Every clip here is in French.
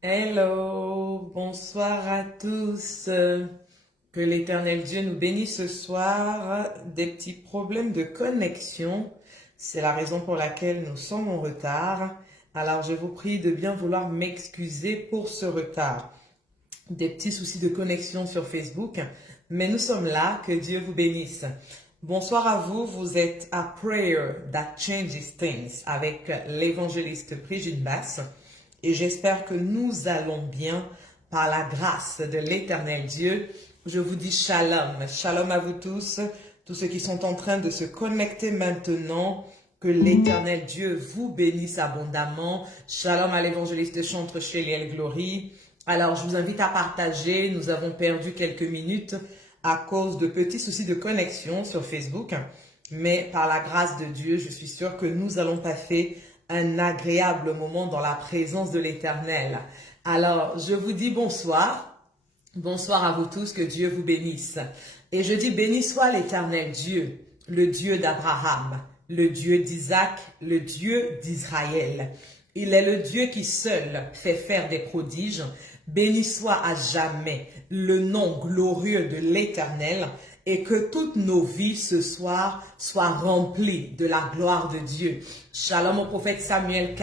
Hello, bonsoir à tous. Que l'Éternel Dieu nous bénisse ce soir. Des petits problèmes de connexion. C'est la raison pour laquelle nous sommes en retard. Alors je vous prie de bien vouloir m'excuser pour ce retard. Des petits soucis de connexion sur Facebook. Mais nous sommes là. Que Dieu vous bénisse. Bonsoir à vous. Vous êtes à Prayer That Changes Things avec l'évangéliste Brigitte Basse. Et j'espère que nous allons bien par la grâce de l'Éternel Dieu. Je vous dis shalom. Shalom à vous tous ceux qui sont en train de se connecter maintenant. Que l'Éternel Dieu vous bénisse abondamment. Shalom à l'évangéliste chantre chez Liel Glory. Alors, je vous invite à partager. Nous avons perdu quelques minutes à cause de petits soucis de connexion sur Facebook. Mais par la grâce de Dieu, je suis sûre que nous allons passer un agréable moment dans la présence de l'Éternel. Alors, je vous dis bonsoir. Bonsoir à vous tous, que Dieu vous bénisse. Et je dis béni soit l'Éternel Dieu, le Dieu d'Abraham, le Dieu d'Isaac, le Dieu d'Israël. Il est le Dieu qui seul fait faire des prodiges. Béni soit à jamais le nom glorieux de l'Éternel. Et que toutes nos vies ce soir soient remplies de la gloire de Dieu. Shalom au prophète Samuel K.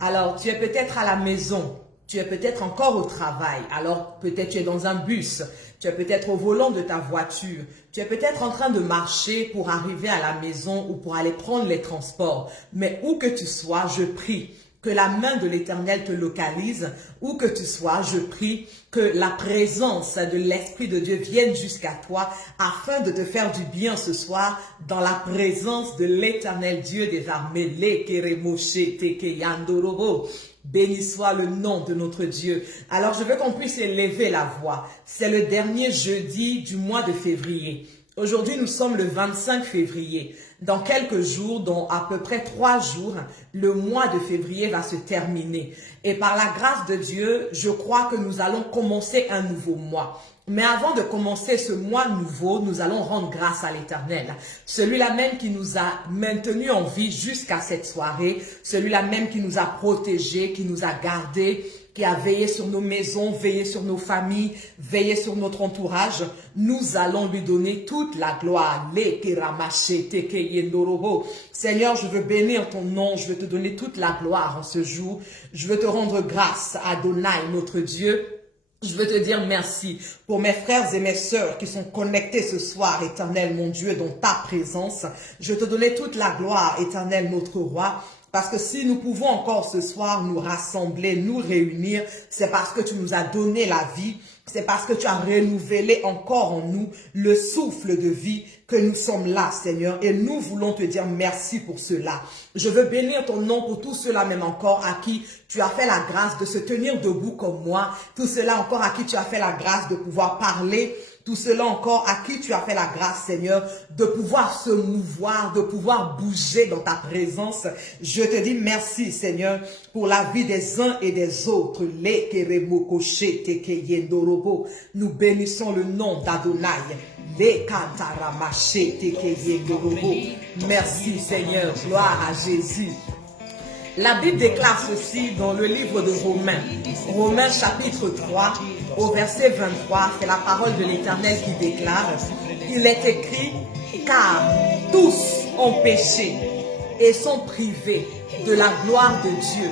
Alors, tu es peut-être à la maison, tu es peut-être encore au travail, alors peut-être tu es dans un bus, tu es peut-être au volant de ta voiture, tu es peut-être en train de marcher pour arriver à la maison ou pour aller prendre les transports. Mais où que tu sois, je prie que la main de l'Éternel te localise, où que tu sois, je prie que la présence de l'Esprit de Dieu vienne jusqu'à toi afin de te faire du bien ce soir dans la présence de l'Éternel Dieu des armées. Béni soit le nom de notre Dieu. Alors je veux qu'on puisse élever la voix. C'est le dernier jeudi du mois de février. Aujourd'hui, nous sommes le 25 février. Dans quelques jours, dans à peu près 3 jours, le mois de février va se terminer. Et par la grâce de Dieu, je crois que nous allons commencer un nouveau mois. Mais avant de commencer ce mois nouveau, nous allons rendre grâce à l'Éternel. Celui-là même qui nous a maintenus en vie jusqu'à cette soirée, celui-là même qui nous a protégés, qui nous a gardés, qui a veillé sur nos maisons, veillé sur nos familles, veillé sur notre entourage, nous allons lui donner toute la gloire. Seigneur, je veux bénir ton nom, je veux te donner toute la gloire en ce jour. Je veux te rendre grâce, Adonai, notre Dieu. Je veux te dire merci pour mes frères et mes sœurs qui sont connectés ce soir, Éternel, mon Dieu, dans ta présence. Je veux te donner toute la gloire, Éternel, notre roi. Parce que si nous pouvons encore ce soir nous rassembler, nous réunir, c'est parce que tu nous as donné la vie, c'est parce que tu as renouvelé encore en nous le souffle de vie que nous sommes là, Seigneur, et nous voulons te dire merci pour cela. Je veux bénir ton nom pour tous ceux-là même encore à qui tu as fait la grâce de se tenir debout comme moi, tous ceux-là encore à qui tu as fait la grâce de pouvoir parler, tout cela encore à qui tu as fait la grâce, Seigneur, de pouvoir se mouvoir, de pouvoir bouger dans ta présence. Je te dis merci, Seigneur, pour la vie des uns et des autres. Nous bénissons le nom d'Adonai. Merci, Seigneur. Gloire à Jésus. La Bible déclare ceci dans le livre de Romains. Romains chapitre 3, au verset 23, c'est la parole de l'Éternel qui déclare. Il est écrit, car tous ont péché et sont privés de la gloire de Dieu.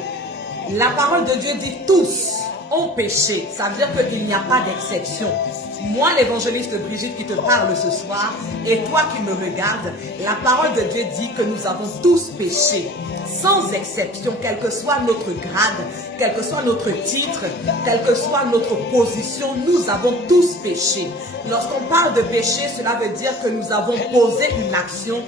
La parole de Dieu dit tous ont péché. Ça veut dire qu'il n'y a pas d'exception. Moi, l'évangéliste Brigitte qui te parle ce soir, et toi qui me regardes, la parole de Dieu dit que nous avons tous péché, sans exception, quel que soit notre grade, quel que soit notre titre, quelle que soit notre position, nous avons tous péché. Lorsqu'on parle de péché, cela veut dire que nous avons posé une action,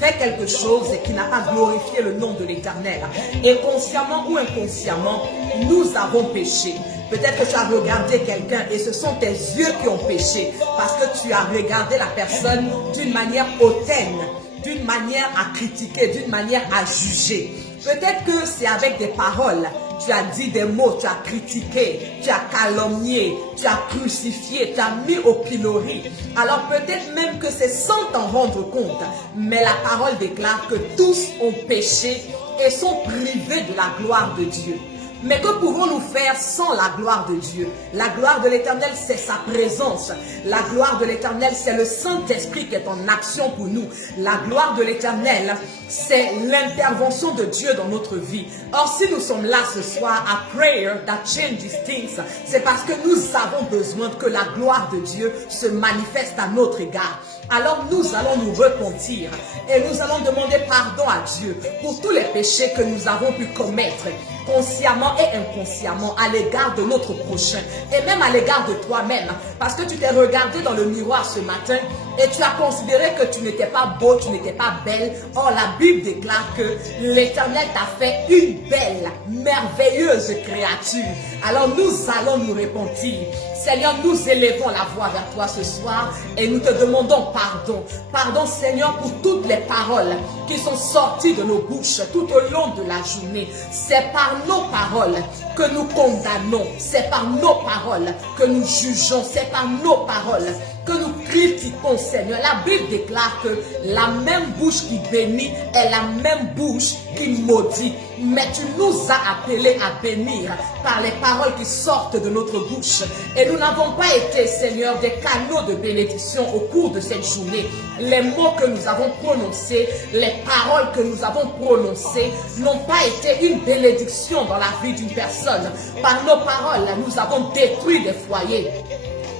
fait quelque chose qui n'a pas glorifié le nom de l'Éternel. Et consciemment ou inconsciemment, nous avons péché. Peut-être que tu as regardé quelqu'un et ce sont tes yeux qui ont péché parce que tu as regardé la personne d'une manière hautaine, d'une manière à critiquer, d'une manière à juger. Peut-être que c'est avec des paroles. Tu as dit des mots, tu as critiqué, tu as calomnié, tu as crucifié, tu as mis au pilori. Alors peut-être même que c'est sans t'en rendre compte. Mais la parole déclare que tous ont péché et sont privés de la gloire de Dieu. Mais que pouvons-nous faire sans la gloire de Dieu? La gloire de l'Éternel, c'est sa présence. La gloire de l'Éternel, c'est le Saint-Esprit qui est en action pour nous. La gloire de l'Éternel, c'est l'intervention de Dieu dans notre vie. Or, si nous sommes là ce soir à Prayer That Changes Things, c'est parce que nous avons besoin que la gloire de Dieu se manifeste à notre égard. Alors nous allons nous repentir et nous allons demander pardon à Dieu pour tous les péchés que nous avons pu commettre, consciemment et inconsciemment, à l'égard de notre prochain et même à l'égard de toi-même, parce que tu t'es regardé dans le miroir ce matin et tu as considéré que tu n'étais pas beau, tu n'étais pas belle. Or la Bible déclare que l'Éternel t'a fait une belle, merveilleuse créature. Alors nous allons nous repentir. Seigneur, nous élevons la voix vers toi ce soir et nous te demandons pardon. Pardon, Seigneur, pour toutes les paroles qui sont sorties de nos bouches tout au long de la journée. C'est par nos paroles que nous condamnons. C'est par nos paroles que nous jugeons. C'est par nos paroles que nous critiquons, Seigneur. La Bible déclare que la même bouche qui bénit est la même bouche qui maudit. Mais tu nous as appelés à bénir par les paroles qui sortent de notre bouche. Et nous n'avons pas été, Seigneur, des canaux de bénédiction au cours de cette journée. Les mots que nous avons prononcés, les paroles que nous avons prononcées n'ont pas été une bénédiction dans la vie d'une personne. Par nos paroles, nous avons détruit des foyers.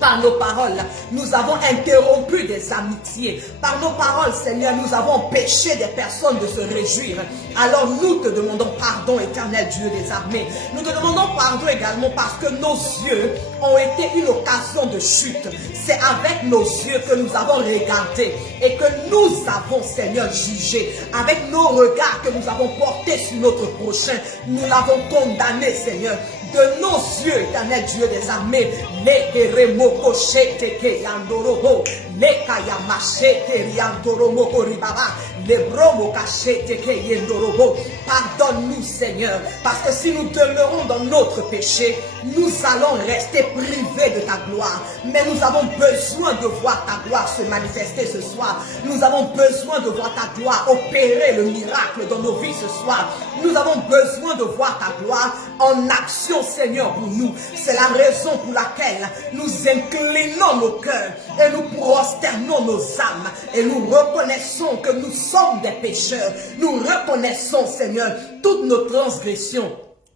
Par nos paroles, nous avons interrompu des amitiés. Par nos paroles, Seigneur, nous avons empêché des personnes de se réjouir. Alors nous te demandons pardon, éternel Dieu des armées. Nous te demandons pardon également parce que nos yeux ont été une occasion de chute. C'est avec nos yeux que nous avons regardé et que nous avons, Seigneur, jugé. Avec nos regards que nous avons portés sur notre prochain, nous l'avons condamné, Seigneur. De nos yeux, éternel Dieu des armées, pardonne-nous, Seigneur, parce que si nous demeurons dans notre péché, nous allons rester privés de ta gloire. Mais nous avons besoin de voir ta gloire se manifester ce soir. Nous avons besoin de voir ta gloire opérer le miracle dans nos vies ce soir. Nous avons besoin de voir ta gloire en action, Seigneur, pour nous. C'est la raison pour laquelle nous inclinons nos cœurs et nous prosternons nos âmes et nous reconnaissons que nous sommes des pécheurs. Nous reconnaissons, Seigneur, toutes nos transgressions.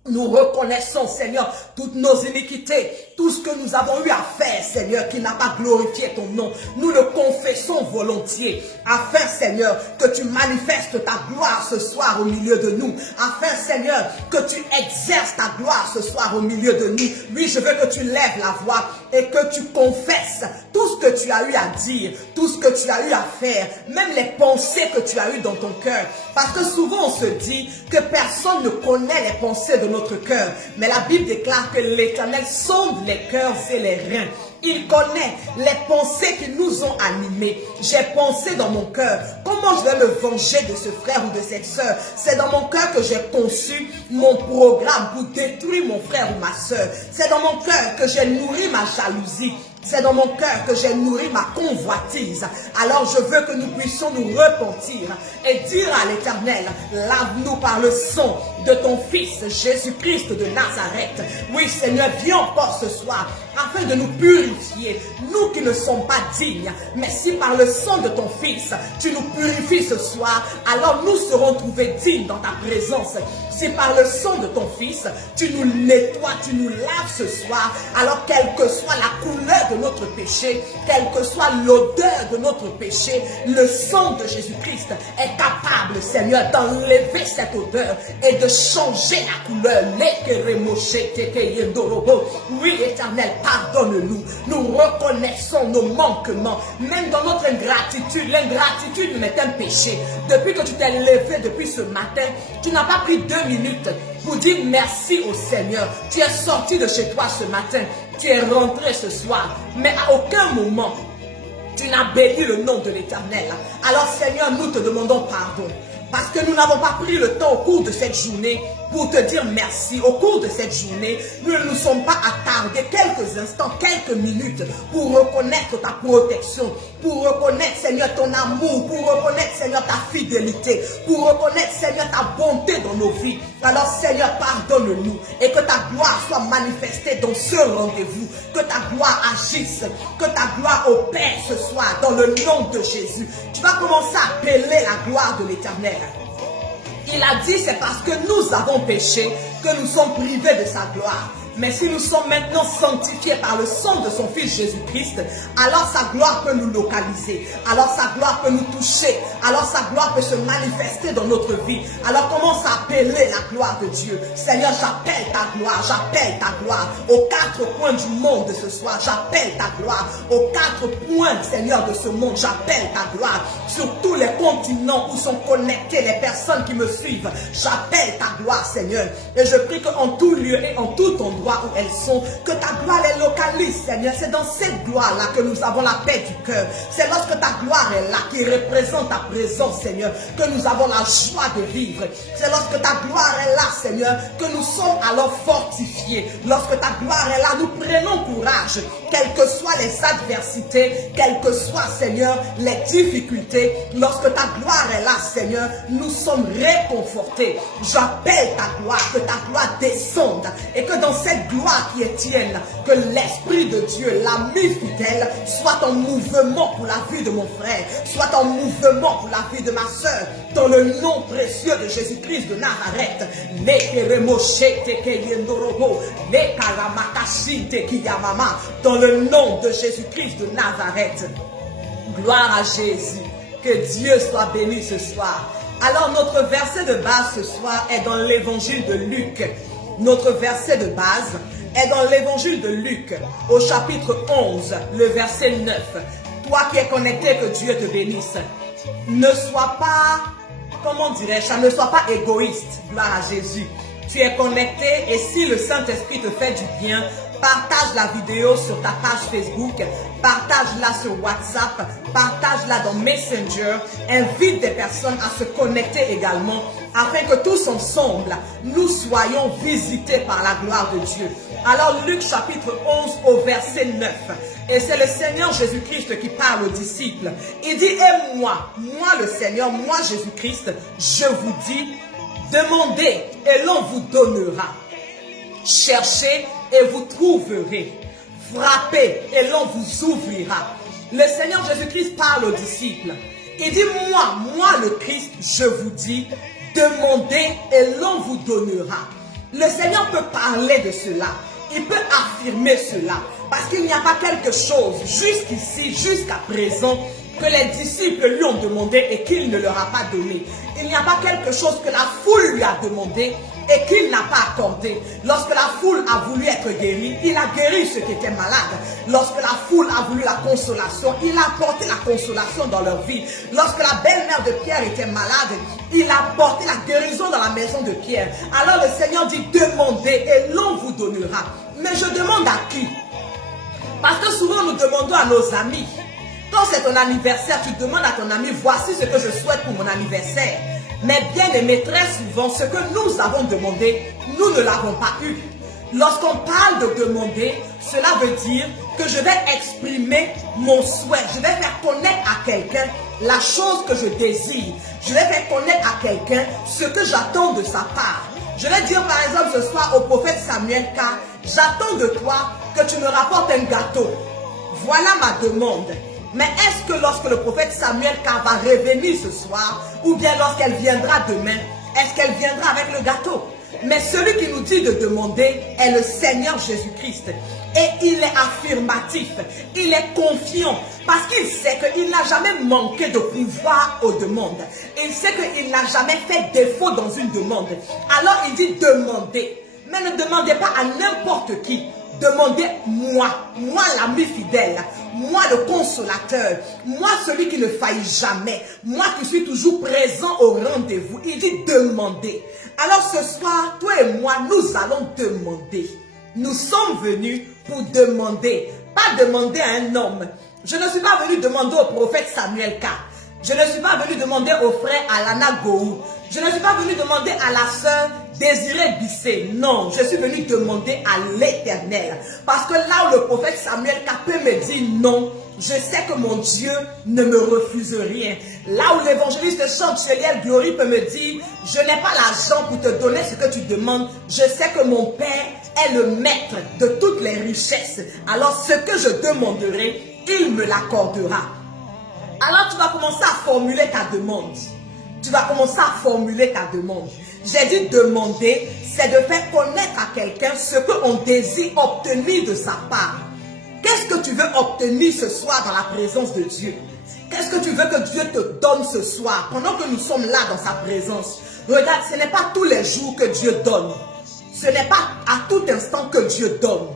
Nous reconnaissons, Seigneur, toutes nos iniquités, tout ce que nous avons eu à faire, Seigneur, qui n'a pas glorifié ton nom. Nous le confessons volontiers, afin, Seigneur, que tu manifestes ta gloire ce soir au milieu de nous. Afin, Seigneur, que tu exerces ta gloire ce soir au milieu de nous. Oui, je veux que tu lèves la voix et que tu confesses tout ce que tu as eu à dire, tout ce que tu as eu à faire, même les pensées que tu as eues dans ton cœur. Parce que souvent on se dit que personne ne connaît les pensées de notre cœur. Mais la Bible déclare que l'Éternel sonde les cœurs et les reins. Il connaît les pensées qui nous ont animés. J'ai pensé dans mon cœur, comment je vais me venger de ce frère ou de cette soeur? C'est dans mon cœur que j'ai conçu mon programme pour détruire mon frère ou ma soeur. C'est dans mon cœur que j'ai nourri ma jalousie. C'est dans mon cœur que j'ai nourri ma convoitise. Alors je veux que nous puissions nous repentir et dire à l'Éternel, lave-nous par le sang de ton Fils Jésus-Christ de Nazareth. Oui, Seigneur, viens encore ce soir afin de nous purifier, nous qui ne sommes pas dignes. Mais si par le sang de ton Fils, tu nous purifies ce soir, alors nous serons trouvés dignes dans ta présence. Si par le sang de ton Fils, tu nous nettoies, tu nous laves ce soir, alors quelle que soit la couleur de notre péché, quelle que soit l'odeur de notre péché, le sang de Jésus-Christ est capable, Seigneur, d'enlever cette odeur et de changer la couleur. Oui, Éternel, pardonne-nous. Nous reconnaissons nos manquements, même dans notre ingratitude. L'ingratitude est un péché. Depuis que tu t'es levé depuis ce matin, tu n'as pas pris 2 minutes pour dire merci au Seigneur. Tu es sorti de chez toi ce matin, tu es rentré ce soir, mais à aucun moment tu n'as béni le nom de l'Éternel. Alors Seigneur, nous te demandons pardon, parce que nous n'avons pas pris le temps au cours de cette journée pour te dire merci. Au cours de cette journée, nous ne nous sommes pas attardés quelques instants, quelques minutes pour reconnaître ta protection, pour reconnaître, Seigneur, ton amour, pour reconnaître, Seigneur, ta fidélité, pour reconnaître, Seigneur, ta bonté dans nos vies. Alors, Seigneur, pardonne-nous et que ta gloire soit manifestée dans ce rendez-vous, que ta gloire agisse, que ta gloire opère ce soir dans le nom de Jésus. Tu vas commencer à appeler la gloire de l'Éternel. Il a dit, c'est parce que nous avons péché que nous sommes privés de sa gloire. Mais si nous sommes maintenant sanctifiés par le sang de son Fils Jésus-Christ, alors sa gloire peut nous localiser, alors sa gloire peut nous toucher, alors sa gloire peut se manifester dans notre vie. Alors commence à appeler la gloire de Dieu. Seigneur, j'appelle ta gloire aux quatre coins du monde ce soir. J'appelle ta gloire aux quatre points, Seigneur, de ce monde. J'appelle ta gloire sur tous les continents où sont connectées les personnes qui me suivent. J'appelle ta gloire, Seigneur. Et je prie qu'en tout lieu et en tout endroit où elles sont, que ta gloire les localise, Seigneur. C'est dans cette gloire-là que nous avons la paix du cœur. C'est lorsque ta gloire est là, qui représente ta présence, Seigneur, que nous avons la joie de vivre. C'est lorsque ta gloire est là, Seigneur, que nous sommes alors fortifiés. Lorsque ta gloire est là, nous prenons courage, quelles que soient les adversités, quelles que soient, Seigneur, les difficultés. Lorsque ta gloire est là, Seigneur, nous sommes réconfortés. J'appelle ta gloire, que ta gloire descende et que dans cette gloire qui est tienne, que l'Esprit de Dieu, l'ami fidèle, soit en mouvement pour la vie de mon frère, soit en mouvement pour la vie de ma soeur, dans le nom précieux de Jésus-Christ de Nazareth. Dans le nom de Jésus-Christ de Nazareth. Gloire à Jésus. Que Dieu soit béni ce soir. Alors notre verset de base ce soir est dans l'évangile de Luc. Notre verset de base est dans l'évangile de Luc, au chapitre 11, le verset 9. Toi qui es connecté, que Dieu te bénisse. Ne sois pas, comment dirais-je, ne sois pas égoïste, gloire à Jésus. Tu es connecté et si le Saint-Esprit te fait du bien, partage la vidéo sur ta page Facebook, partage-la sur WhatsApp, partage-la dans Messenger, invite des personnes à se connecter également, afin que tous ensemble, nous soyons visités par la gloire de Dieu. Alors Luc chapitre 11 au verset 9, et c'est le Seigneur Jésus-Christ qui parle aux disciples. Il dit, et moi le Seigneur, moi Jésus-Christ, je vous dis, demandez et l'on vous donnera. Cherchez et vous trouverez. Frappez et l'on vous ouvrira. Le Seigneur Jésus-Christ parle aux disciples. Il dit, moi le Christ, je vous dis, demandez et l'on vous donnera. Le Seigneur peut parler de cela. Il peut affirmer cela. Parce qu'il n'y a pas quelque chose jusqu'ici, jusqu'à présent, que les disciples lui ont demandé et qu'il ne leur a pas donné. Il n'y a pas quelque chose que la foule lui a demandé et qu'il n'a pas accordé. Lorsque la foule a voulu être guérie, il a guéri ceux qui étaient malades. Lorsque la foule a voulu la consolation, il a apporté la consolation dans leur vie. Lorsque la belle-mère de Pierre était malade, il a apporté la guérison dans la maison de Pierre. Alors le Seigneur dit, demandez et l'on vous donnera. Mais je demande à qui? Parce que souvent nous demandons à nos amis. Quand c'est ton anniversaire, tu demandes à ton ami, voici ce que je souhaite pour mon anniversaire. Mais bien aimé, très souvent, ce que nous avons demandé, nous ne l'avons pas eu. Lorsqu'on parle de demander, cela veut dire que je vais exprimer mon souhait. Je vais faire connaître à quelqu'un la chose que je désire. Je vais faire connaître à quelqu'un ce que j'attends de sa part. Je vais dire par exemple ce soir au prophète Samuel K, j'attends de toi que tu me rapportes un gâteau. Voilà ma demande. Mais est-ce que lorsque le prophète Samuel K va revenir ce soir, ou bien lorsqu'elle viendra demain, est-ce qu'elle viendra avec le gâteau? Mais celui qui nous dit de demander est le Seigneur Jésus-Christ. Et il est affirmatif, il est confiant, parce qu'il sait qu'il n'a jamais manqué de pouvoir aux demandes. Il sait qu'il n'a jamais fait défaut dans une demande. Alors il dit demandez. Mais ne demandez pas à n'importe qui. Demandez-moi, moi l'ami fidèle, moi le consolateur, moi celui qui ne faillit jamais, moi qui suis toujours présent au rendez-vous. Il dit demandez. Alors ce soir, toi et moi, nous allons demander. Nous sommes venus pour demander, pas demander à un homme. Je ne suis pas venu demander au prophète Samuel K. Je ne suis pas venu demander au frère Alana Gohou. Je ne suis pas venu demander à la sœur Désirée Bissé. Non, je suis venu demander à l'Éternel. Parce que là où le prophète Samuel Capé me dit non, je sais que mon Dieu ne me refuse rien. Là où l'évangéliste Chancelier Glory peut me dire, je n'ai pas l'argent pour te donner ce que tu demandes. Je sais que mon Père est le maître de toutes les richesses. Alors ce que je demanderai, il me l'accordera. Alors tu vas commencer à formuler ta demande. Tu vas commencer à formuler ta demande. J'ai dit demander, c'est de faire connaître à quelqu'un ce qu'on désire obtenir de sa part. Qu'est-ce que tu veux obtenir ce soir dans la présence de Dieu? Qu'est-ce que tu veux que Dieu te donne ce soir pendant que nous sommes là dans sa présence? Regarde, ce n'est pas tous les jours que Dieu donne. Ce n'est pas à tout instant que Dieu donne.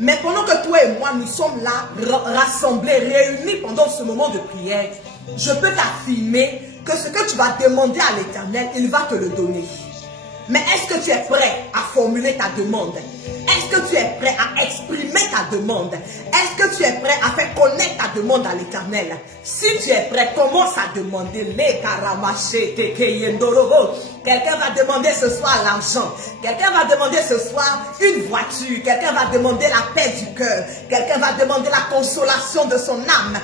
Mais pendant que toi et moi, nous sommes là, rassemblés, réunis pendant ce moment de prière, je peux t'affirmer que ce que tu vas demander à l'Éternel, il va te le donner. Mais est-ce que tu es prêt à formuler ta demande? Est-ce que tu es prêt à exprimer ta demande? Est-ce que tu es prêt à faire connaître ta demande à l'Éternel? Si tu es prêt, commence à demander. Quelqu'un va demander ce soir l'argent. Quelqu'un va demander ce soir une voiture. Quelqu'un va demander la paix du cœur. Quelqu'un va demander la consolation de son âme.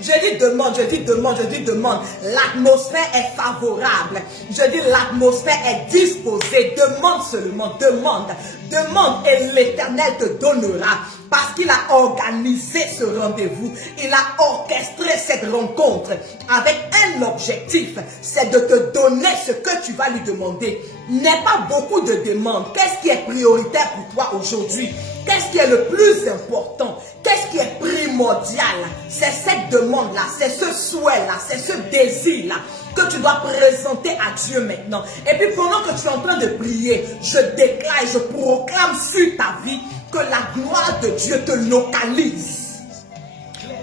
Je dis demande, je dis demande, je dis demande. L'atmosphère est favorable. Je dis l'atmosphère est disposée. Demande seulement, demande. Demande et l'Éternel te donnera. Parce qu'il a organisé ce rendez-vous. Il a orchestré cette rencontre avec un objectif. C'est de te donner ce que tu vas lui demander. N'est pas beaucoup de demandes. Qu'est-ce qui est prioritaire pour toi aujourd'hui? Qu'est-ce qui est le plus important? Qu'est-ce qui est primordial? C'est cette demande-là, c'est ce souhait-là, c'est ce désir-là que tu dois présenter à Dieu maintenant. Et puis pendant que tu es en train de prier, je déclare, je proclame sur ta vie que la gloire de Dieu te localise.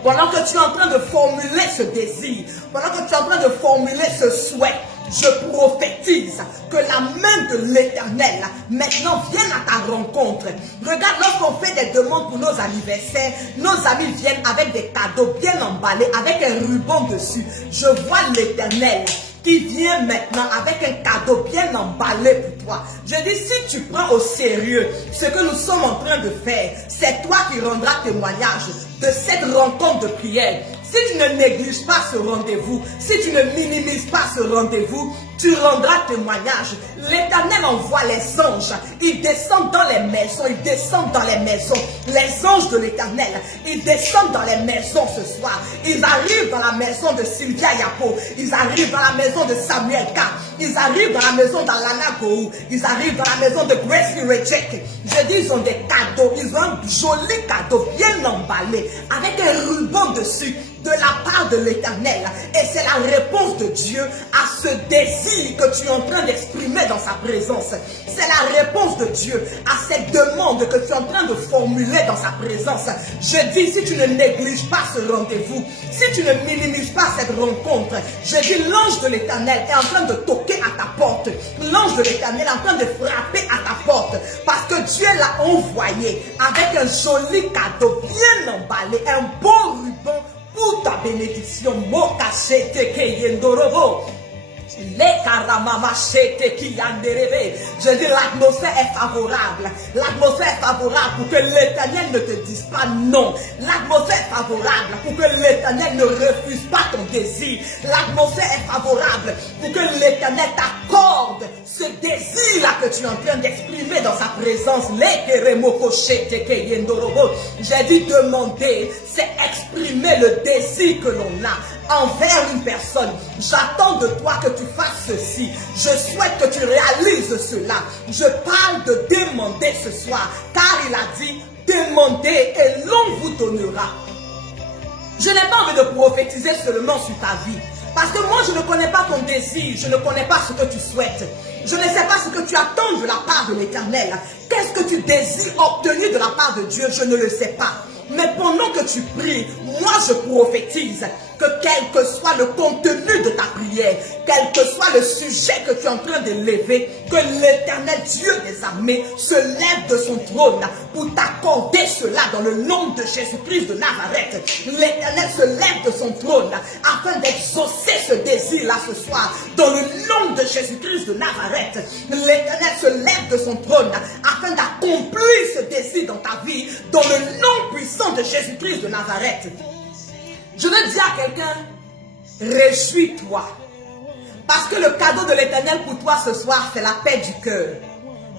Pendant que tu es en train de formuler ce désir, pendant que tu es en train de formuler ce souhait, je prophétise que la main de l'Éternel maintenant vienne à ta rencontre. Regarde, lorsqu'on fait des demandes pour nos anniversaires, nos amis viennent avec des cadeaux bien emballés, avec un ruban dessus. Je vois l'Éternel qui vient maintenant avec un cadeau bien emballé pour toi. Je dis, si tu prends au sérieux ce que nous sommes en train de faire, c'est toi qui rendras témoignage de cette rencontre de prière. Si tu ne négliges pas ce rendez-vous, si tu ne minimises pas ce rendez-vous, tu rendras témoignage. L'Éternel envoie les anges. Ils descendent dans les maisons. Ils descendent dans les maisons. Les anges de l'Éternel, ils descendent dans les maisons ce soir. Ils arrivent dans la maison de Sylvia Yapo. Ils arrivent dans la maison de Samuel K. Ils arrivent dans la maison d'Alana Gou. Ils arrivent dans la maison de Gracie Rejek. Je dis, ils ont des cadeaux. Ils ont un joli cadeau bien emballé avec un ruban dessus de la part de l'Éternel. Et c'est la réponse de Dieu à ce désir que tu es en train d'exprimer dans sa présence. C'est la réponse de Dieu à cette demande que tu es en train de formuler dans sa présence. Je dis, si tu ne négliges pas ce rendez-vous, si tu ne minimises pas cette rencontre, je dis, l'ange de l'Éternel est en train de toquer à ta porte. L'ange de l'Éternel est en train de frapper à ta porte. Parce que Dieu l'a envoyé avec un joli cadeau bien emballé, un beau ruban pour ta bénédiction. Je dis, l'atmosphère est favorable. L'atmosphère est favorable pour que l'Éternel ne te dise pas non. L'atmosphère est favorable pour que l'Éternel ne refuse pas ton désir. L'atmosphère est favorable pour que l'Éternel t'accorde ce désir-là que tu es en train d'exprimer dans sa présence. J'ai dit demander, c'est exprimer le désir que l'on a envers une personne. J'attends de toi que tu fasses ceci. Je souhaite que tu réalises cela. Je parle de demander ce soir, car il a dit, demandez et l'on vous donnera. Je n'ai pas envie de prophétiser seulement sur ta vie, parce que moi je ne connais pas ton désir, je ne connais pas ce que tu souhaites. Je ne sais pas ce que tu attends de la part de l'Éternel. Qu'est-ce que tu désires obtenir de la part de Dieu? Je ne le sais pas. Mais pendant que tu pries, moi je prophétise que quel que soit le contenu de ta prière, quel que soit le sujet que tu es en train d'élever, que l'Éternel Dieu des armées se lève de son trône pour t'accorder cela dans le nom de Jésus-Christ de Nazareth. L'Éternel se lève de son trône afin d'exaucer ce désir-là ce soir dans le nom de Jésus-Christ de Nazareth. L'Éternel se lève de son trône afin d'accomplir ce désir dans ta vie dans le nom puissant de Jésus-Christ de Nazareth. Je veux dire à quelqu'un, réjouis-toi. Parce que le cadeau de l'Éternel pour toi ce soir, c'est la paix du cœur.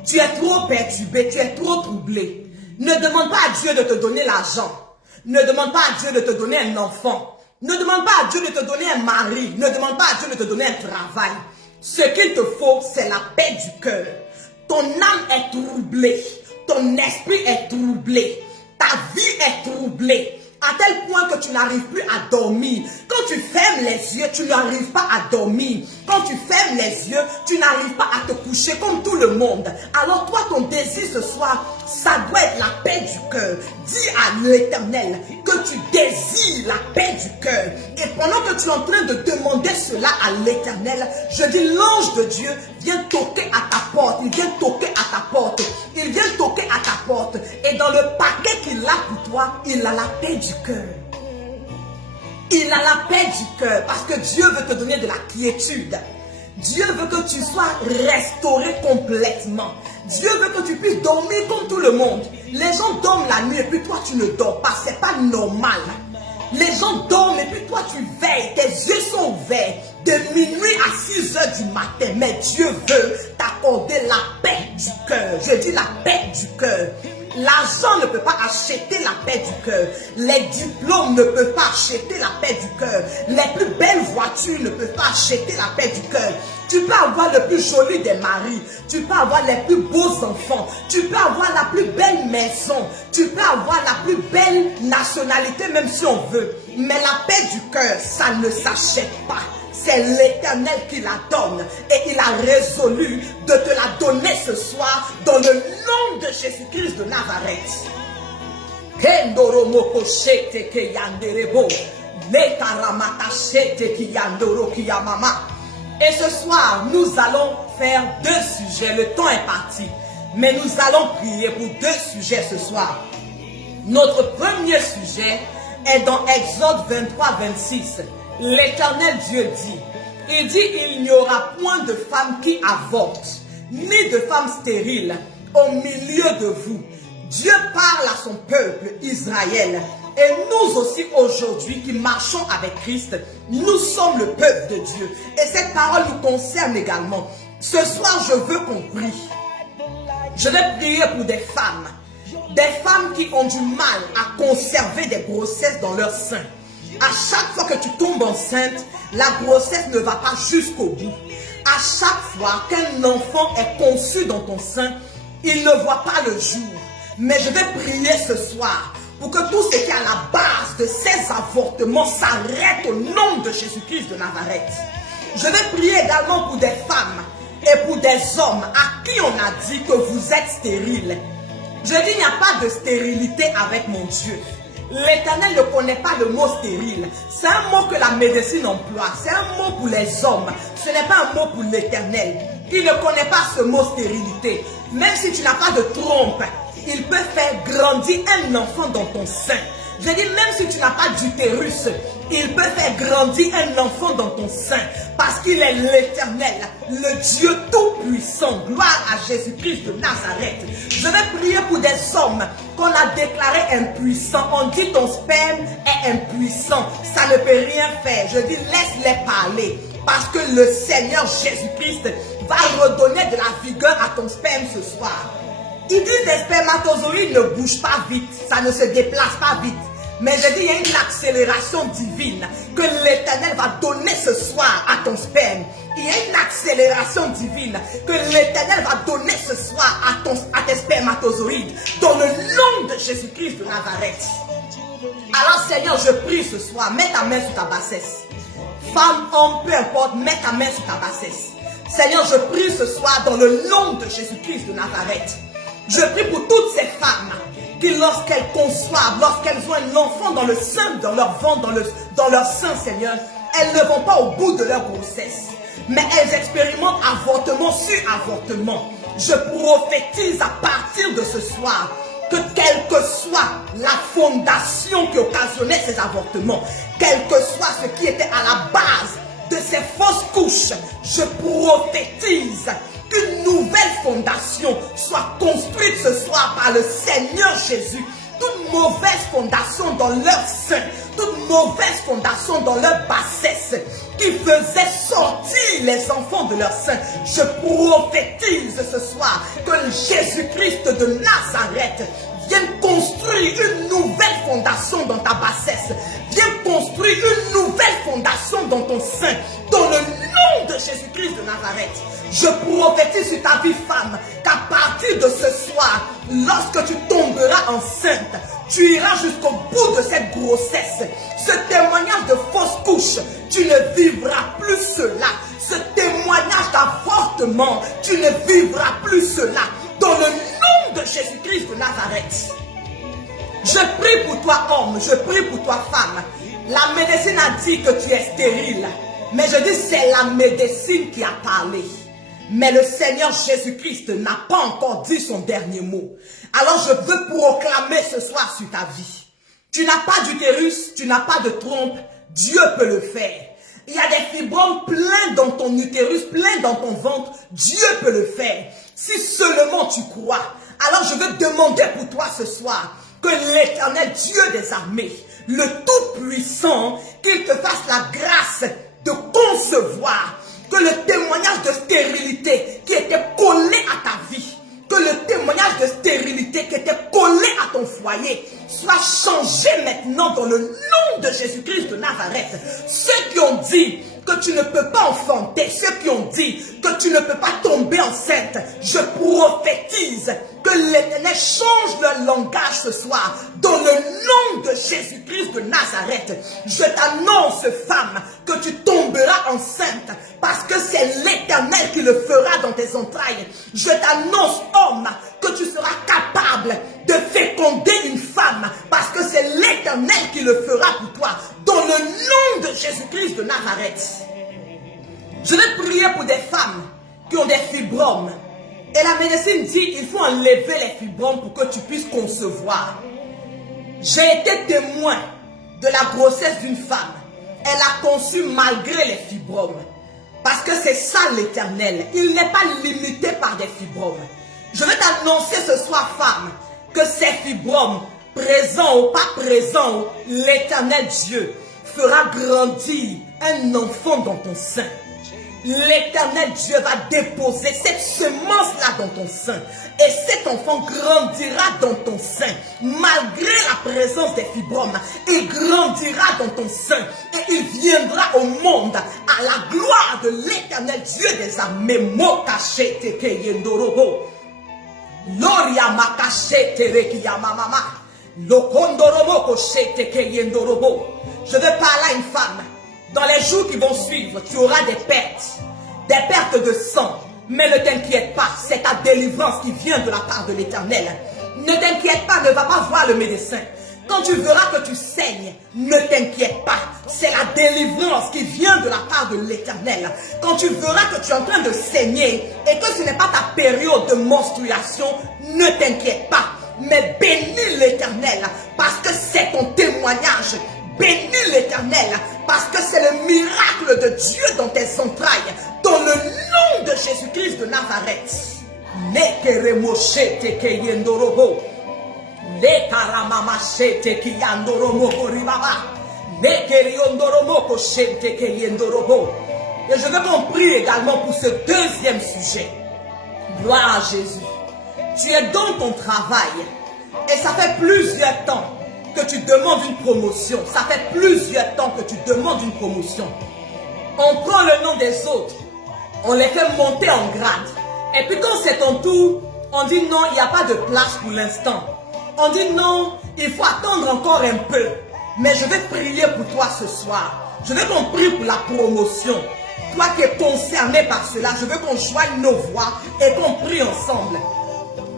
Tu es trop perturbé, tu es trop troublé. Ne demande pas à Dieu de te donner l'argent. Ne demande pas à Dieu de te donner un enfant. Ne demande pas à Dieu de te donner un mari. Ne demande pas à Dieu de te donner un travail. Ce qu'il te faut, c'est la paix du cœur. Ton âme est troublée. Ton esprit est troublé. Ta vie est troublée. À tel point que tu n'arrives plus à dormir. Quand tu fermes les yeux, tu n'arrives pas à dormir. Quand tu fermes les yeux, tu n'arrives pas à te coucher comme tout le monde. Alors toi, ton désir ce soir, ça doit être la paix du cœur. Dis à l'Éternel que tu désires la paix du cœur. Et pendant que tu es en train de demander cela à l'Éternel, je dis l'ange de Dieu vient toquer à ta porte. Il vient toquer à ta porte. Il vient toquer à ta porte. Et dans le paquet qu'il a pour toi, il a la paix du cœur. Il a la paix du cœur parce que Dieu veut te donner de la quiétude. Dieu veut que tu sois restauré complètement. Dieu veut que tu puisses dormir comme tout le monde. Les gens dorment la nuit et puis toi tu ne dors pas. C'est pas normal. Les gens dorment et puis toi tu veilles. Tes yeux sont ouverts de minuit à 6 heures du matin. Mais Dieu veut t'accorder la paix du cœur. Je dis la paix du cœur. L'argent ne peut pas acheter la paix du cœur. Les diplômes ne peuvent pas acheter la paix du cœur. Les plus belles voitures ne peuvent pas acheter la paix du cœur. Tu peux avoir le plus joli des maris. Tu peux avoir les plus beaux enfants. Tu peux avoir la plus belle maison. Tu peux avoir la plus belle nationalité, même si on veut. Mais la paix du cœur, ça ne s'achète pas. C'est l'Éternel qui la donne. Et il a résolu de te la donner ce soir dans le nom de Jésus-Christ de Nazareth. Et ce soir, nous allons faire 2 sujets. Le temps est parti. Mais nous allons prier pour 2 sujets ce soir. Notre premier sujet est dans Exode 23-26. L'Éternel Dieu dit, il dit, il n'y aura point de femme qui avorte, ni de femme stérile au milieu de vous. Dieu parle à son peuple Israël. Et nous aussi aujourd'hui qui marchons avec Christ, nous sommes le peuple de Dieu. Et cette parole nous concerne également. Ce soir, je veux qu'on prie. Je vais prier pour des femmes qui ont du mal à conserver des grossesses dans leur sein. À chaque fois que tu tombes enceinte, la grossesse ne va pas jusqu'au bout. À chaque fois qu'un enfant est conçu dans ton sein, il ne voit pas le jour. Mais je vais prier ce soir pour que tout ce qui est à la base de ces avortements s'arrête au nom de Jésus-Christ de Nazareth. Je vais prier également pour des femmes et pour des hommes à qui on a dit que vous êtes stériles. Je dis, il n'y a pas de stérilité avec mon Dieu. L'Éternel ne connaît pas le mot stérile. C'est un mot que la médecine emploie. C'est un mot pour les hommes. Ce n'est pas un mot pour l'Éternel. Il ne connaît pas ce mot stérilité. Même si tu n'as pas de trompe, il peut faire grandir un enfant dans ton sein. Je dis, même si tu n'as pas d'utérus, il peut faire grandir un enfant dans ton sein. Parce qu'il est l'Éternel, le Dieu tout-puissant. Gloire à Jésus-Christ de Nazareth. Je vais prier pour des hommes qu'on a déclarés impuissants. On dit ton sperme est impuissant. Ça ne peut rien faire. Je dis, laisse-les parler. Parce que le Seigneur Jésus-Christ va redonner de la vigueur à ton sperme ce soir. Il dit que les spermatozoïdes ne bougent pas vite. Ça ne se déplace pas vite. Mais je dis, il y a une accélération divine que l'Éternel va donner ce soir à ton sperme. Il y a une accélération divine que l'Éternel va donner ce soir à tes spermatozoïdes dans le nom de Jésus-Christ de Nazareth. Alors Seigneur, je prie ce soir, mets ta main sur ta bassesse. Femme, homme, peu importe, mets ta main sur ta bassesse. Seigneur, je prie ce soir dans le nom de Jésus-Christ de Nazareth. Je prie pour toutes ces femmes qui, lorsqu'elles conçoivent, lorsqu'elles ont un enfant dans le sein, dans leur ventre, dans leur sein, Seigneur, elles ne vont pas au bout de leur grossesse, mais elles expérimentent avortement sur avortement. Je prophétise à partir de ce soir que quelle que soit la fondation qui occasionnait ces avortements, quel que soit ce qui était à la base de ces fausses couches, je prophétise qu'une nouvelle fondation soit construite ce soir par le Seigneur Jésus. Toute mauvaise fondation dans leur sein, toute mauvaise fondation dans leur bassesse qui faisait sortir les enfants de leur sein, je prophétise ce soir que Jésus-Christ de Nazareth vienne construire une nouvelle fondation dans ta bassesse, vienne construire une nouvelle fondation dans ton sein, dans le nom de Jésus-Christ de Nazareth. Je prophétise sur ta vie, femme, qu'à partir de ce soir, lorsque tu tomberas enceinte, tu iras jusqu'au bout de cette grossesse. Ce témoignage de fausse couche, tu ne vivras plus cela. Ce témoignage d'avortement, tu ne vivras plus cela. Dans le nom de Jésus-Christ de Nazareth. Je prie pour toi, homme, je prie pour toi, femme. La médecine a dit que tu es stérile. Mais je dis, c'est la médecine qui a parlé. Mais le Seigneur Jésus-Christ n'a pas encore dit son dernier mot. Alors je veux proclamer ce soir sur ta vie. Tu n'as pas d'utérus, tu n'as pas de trompe, Dieu peut le faire. Il y a des fibromes pleins dans ton utérus, pleins dans ton ventre, Dieu peut le faire. Si seulement tu crois, alors je veux demander pour toi ce soir que l'Éternel Dieu des armées, le Tout-Puissant, qu'il te fasse la grâce de concevoir que le témoignage de stérilité qui était collé à ta vie, que le témoignage de stérilité qui était collé à ton foyer soit changé maintenant dans le nom de Jésus-Christ de Nazareth. Ceux qui ont dit que tu ne peux pas enfanter, ceux qui ont dit que tu ne peux pas tomber enceinte, je prophétise que l'Éternel change leur langage ce soir dans le nom de Jésus-Christ de Nazareth. Je t'annonce, femme, que tu tomberas enceinte parce que c'est l'Éternel qui le fera dans tes entrailles. Je t'annonce, homme, que tu seras capable de féconder une femme parce que c'est l'Éternel qui le fera pour toi dans le nom de Jésus-Christ de Nazareth. Je vais prier pour des femmes qui ont des fibromes. Et la médecine dit qu'il faut enlever les fibromes pour que tu puisses concevoir. J'ai été témoin de la grossesse d'une femme. Elle a conçu malgré les fibromes. Parce que c'est ça l'Éternel. Il n'est pas limité par des fibromes. Je vais t'annoncer ce soir, femme, que ces fibromes, présents ou pas présents, l'Éternel Dieu fera grandir un enfant dans ton sein. L'Éternel Dieu va déposer cette semence-là dans ton sein. Et cet enfant grandira dans ton sein. Malgré la présence des fibromes, il grandira dans ton sein. Et il viendra au monde à la gloire de l'Éternel Dieu des armées. Mokashete keyendorobo. Loria makashete rekiyamamama. Lokondorobo koshete keyendorobo. Je veux parler à une femme. Dans les jours qui vont suivre, tu auras des pertes de sang. Mais ne t'inquiète pas, c'est ta délivrance qui vient de la part de l'Éternel. Ne t'inquiète pas, ne va pas voir le médecin. Quand tu verras que tu saignes, ne t'inquiète pas. C'est la délivrance qui vient de la part de l'Éternel. Quand tu verras que tu es en train de saigner et que ce n'est pas ta période de menstruation, ne t'inquiète pas. Mais bénis l'Éternel parce que c'est ton témoignage. Bénis l'Éternel parce que c'est le miracle de Dieu dans tes entrailles. Dans le nom de Jésus-Christ de Nazareth. Nekeremoshete keyendorobo. Nekaramamashete kiyandoromo ribaba. Nekeriondoromo koshete keyendorobo. Et je veux qu'on prie également pour ce deuxième sujet. Gloire à Jésus. Tu es dans ton travail et ça fait plusieurs temps que tu demandes une promotion. Ça fait plusieurs temps que tu demandes une promotion. On prend le nom des autres, on les fait monter en grade. Et puis quand c'est ton tour, on dit non, il n'y a pas de place pour l'instant. On dit non, il faut attendre encore un peu. Mais je vais prier pour toi ce soir. Je veux qu'on prie pour la promotion. Toi qui es concerné par cela, je veux qu'on joigne nos voix et qu'on prie ensemble.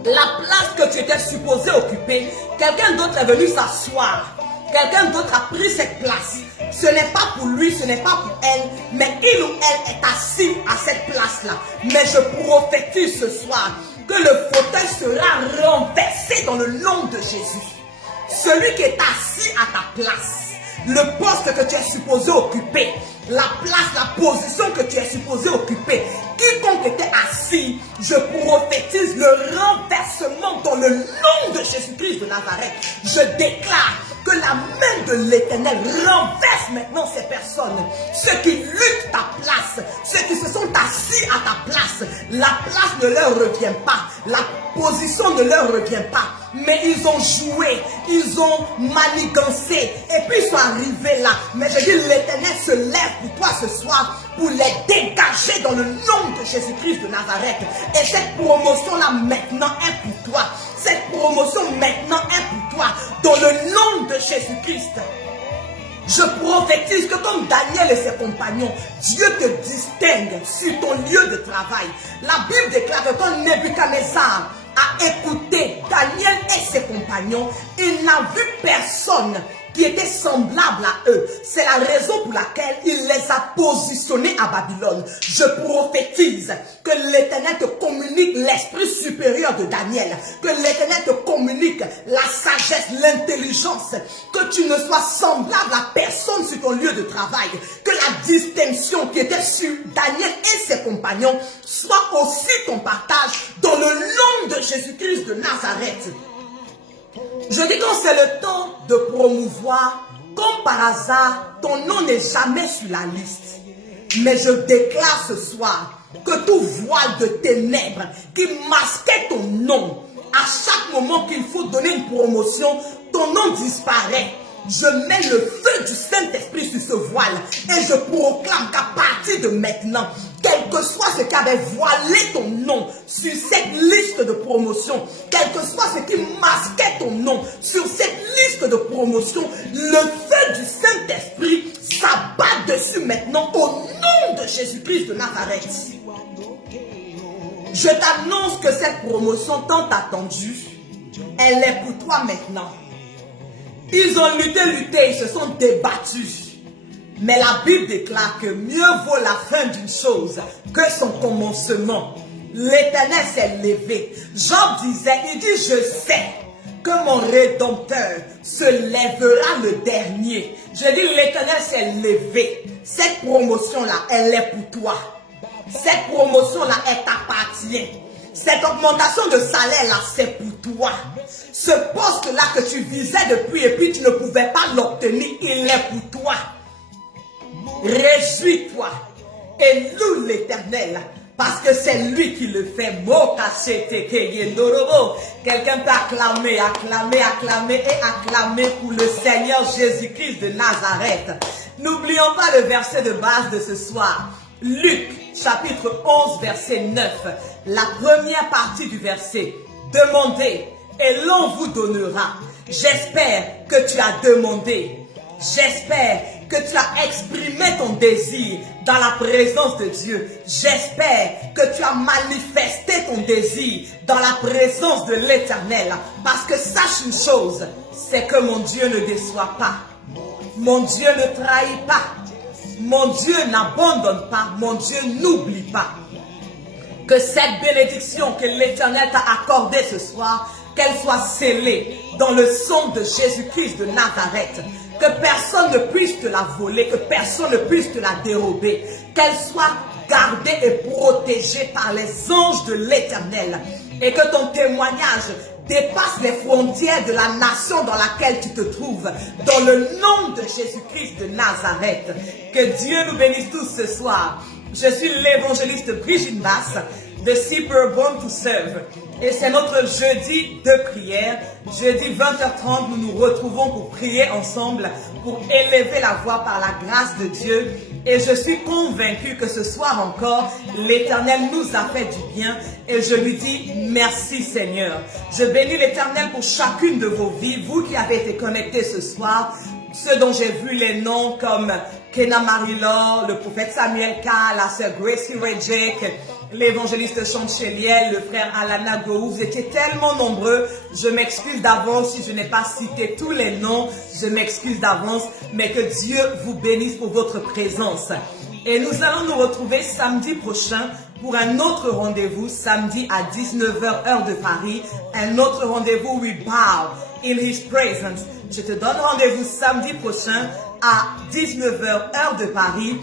La place que tu étais supposé occuper, quelqu'un d'autre est venu s'asseoir. Quelqu'un d'autre a pris cette place. Ce n'est pas pour lui, ce n'est pas pour elle, mais il ou elle est assis à cette place-là. Mais je prophétise ce soir que le fauteuil sera renversé dans le nom de Jésus. Celui qui est assis à ta place, le poste que tu es supposé occuper, la place, la position que tu es supposé occuper, quiconque était assis, je prophétise le renversement dans le nom de Jésus-Christ de Nazareth. Je déclare que la main de l'Éternel renverse maintenant ces personnes. Ceux qui luttent ta place, ceux qui se sont assis à ta place, la place ne leur revient pas, la position ne leur revient pas. Mais ils ont joué, ils ont manigancé et puis ils sont arrivés là. Mais je dis, l'Éternel se lève pour toi ce soir pour les dégager dans le nom de Jésus-Christ de Nazareth. Et cette promotion-là maintenant est pour toi. Cette promotion maintenant est pour toi dans le nom de Jésus-Christ. Je prophétise que comme Daniel et ses compagnons, Dieu te distingue sur ton lieu de travail. La Bible déclare que quand Nebuchadnezzar a écouté Daniel et ses compagnons, il n'a vu personne qui était semblable à eux. C'est la raison pour laquelle il les a positionnés à Babylone. Je prophétise que l'Éternel te communique l'esprit supérieur de Daniel, que l'Éternel te communique la sagesse, l'intelligence, que tu ne sois semblable à personne sur ton lieu de travail, que la distinction qui était sur Daniel et ses compagnons soit aussi ton partage dans le nom de Jésus-Christ de Nazareth. Je dis quand c'est le temps de promouvoir, comme par hasard, ton nom n'est jamais sur la liste. Mais je déclare ce soir que tout voile de ténèbres qui masquait ton nom, à chaque moment qu'il faut donner une promotion, ton nom disparaît. Je mets le feu du Saint-Esprit sur ce voile et je proclame qu'à partir de maintenant, quel que soit ce qui avait voilé ton nom sur cette liste de promotion, quel que soit ce qui masquait ton nom sur cette liste de promotion, le feu du Saint-Esprit s'abat dessus maintenant au nom de Jésus-Christ de Nazareth. Je t'annonce que cette promotion tant attendue, elle est pour toi maintenant. Ils ont lutté, ils se sont débattus. Mais la Bible déclare que mieux vaut la fin d'une chose que son commencement. L'Éternel s'est levé. Job disait, il dit, je sais que mon Rédempteur se lèvera le dernier. Je dis, l'Éternel s'est levé. Cette promotion-là, elle est pour toi. Cette promotion-là, elle t'appartient. Cette augmentation de salaire-là, c'est pour toi. Ce poste-là que tu visais depuis et puis tu ne pouvais pas l'obtenir, il est pour toi. Réjouis-toi et loue l'Éternel parce que c'est lui qui le fait. Quelqu'un peut acclamer, acclamer, acclamer et acclamer pour le Seigneur Jésus-Christ de Nazareth. N'oublions pas le verset de base de ce soir. Luc, chapitre 11, verset 9. La première partie du verset. Demandez et l'on vous donnera. J'espère que tu as demandé. J'espère que tu as exprimé ton désir dans la présence de Dieu. J'espère que tu as manifesté ton désir dans la présence de l'Éternel. Parce que sache une chose, c'est que mon Dieu ne déçoit pas. Mon Dieu ne trahit pas. Mon Dieu n'abandonne pas. Mon Dieu n'oublie pas. Que cette bénédiction que l'Éternel t'a accordée ce soir, qu'elle soit scellée dans le sang de Jésus-Christ de Nazareth. Que personne ne puisse te la voler, que personne ne puisse te la dérober. Qu'elle soit gardée et protégée par les anges de l'Éternel. Et que ton témoignage dépasse les frontières de la nation dans laquelle tu te trouves. Dans le nom de Jésus-Christ de Nazareth. Que Dieu nous bénisse tous ce soir. Je suis l'évangéliste Brigitte Basse de Cypre Born to Serve. Et c'est notre jeudi de prière. Jeudi 20h30, nous nous retrouvons pour prier ensemble, pour élever la voix par la grâce de Dieu. Et je suis convaincue que ce soir encore, l'Éternel nous a fait du bien. Et je lui dis merci Seigneur. Je bénis l'Éternel pour chacune de vos vies, vous qui avez été connectés ce soir. Ceux dont j'ai vu les noms comme Kena Marie-Laure, le prophète Samuel K, la sœur Gracie Ray Jake, l'évangéliste Chancheliel, le frère Alana Gou, vous étiez tellement nombreux. Je m'excuse d'avance si je n'ai pas cité tous les noms. Je m'excuse d'avance, mais que Dieu vous bénisse pour votre présence. Et nous allons nous retrouver samedi prochain pour un autre rendez-vous, samedi à 19h heure de Paris. Un autre rendez-vous, we bow in His presence. Je te donne rendez-vous samedi prochain à 19h heure de Paris.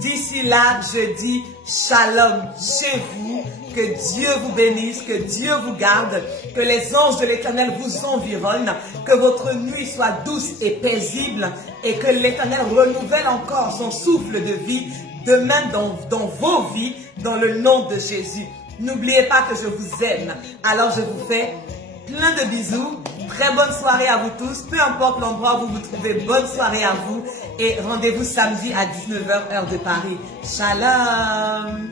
D'ici là, je dis shalom chez vous, que Dieu vous bénisse, que Dieu vous garde, que les anges de l'Éternel vous environnent, que votre nuit soit douce et paisible et que l'Éternel renouvelle encore son souffle de vie demain dans vos vies, dans le nom de Jésus. N'oubliez pas que je vous aime. Alors je vous fais plein de bisous. Très bonne soirée à vous tous. Peu importe l'endroit où vous vous trouvez, bonne soirée à vous. Et rendez-vous samedi à 19h heure de Paris. Shalom.